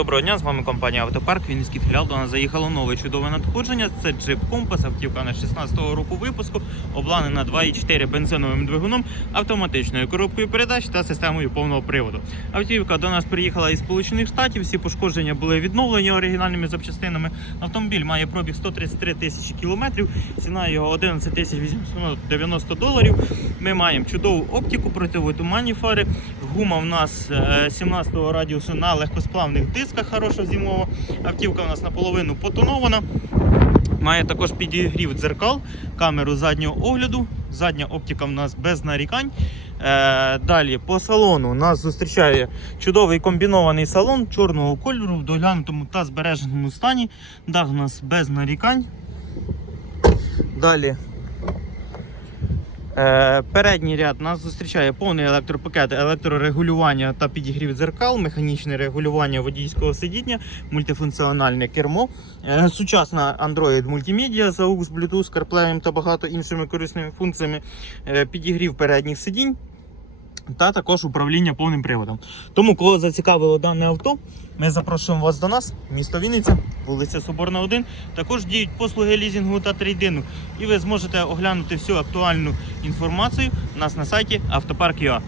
Доброго дня, з вами компанія Автопарк. Вінницький філіал. До нас заїхало нове чудове надходження. Це джип компас, автівка на 16-го року випуску, обладнана 2,4 бензиновим двигуном, автоматичною коробкою передач та системою повного приводу. Автівка до нас приїхала із Сполучених Штатів. Всі пошкодження були відновлені оригінальними запчастинами. Автомобіль має пробіг 133 тисячі кілометрів. Ціна його 11 тисяч 890 доларів. Ми маємо чудову оптику, противотуманні фари. Гума в нас е, 17-го радіусу на легкосплавних дисках, хороша зимова. Автівка у нас наполовину потонована. Має також підігрів дзеркал, камеру заднього огляду. Задня оптика в нас без нарікань. Е, далі по салону нас зустрічає чудовий комбінований салон чорного кольору в доглянутому та збереженому стані. Дах у нас без нарікань. Далі Е, Передній ряд нас зустрічає повний електропакет, електрорегулювання та підігрів дзеркал, механічне регулювання водійського сидіння, мультифункціональне кермо, е, сучасна Android мультимедіа заук AUX, Bluetooth, CarPlay та багато іншими корисними функціями, е, підігрів передніх сидінь. Та також управління повним приводом. Тому, кого зацікавило дане авто, ми запрошуємо вас до нас, місто Вінниця, вулиця Соборна 1. Також діють послуги лізінгу та трейдину. І ви зможете оглянути всю актуальну інформацію у нас на сайті Автопарк.ua.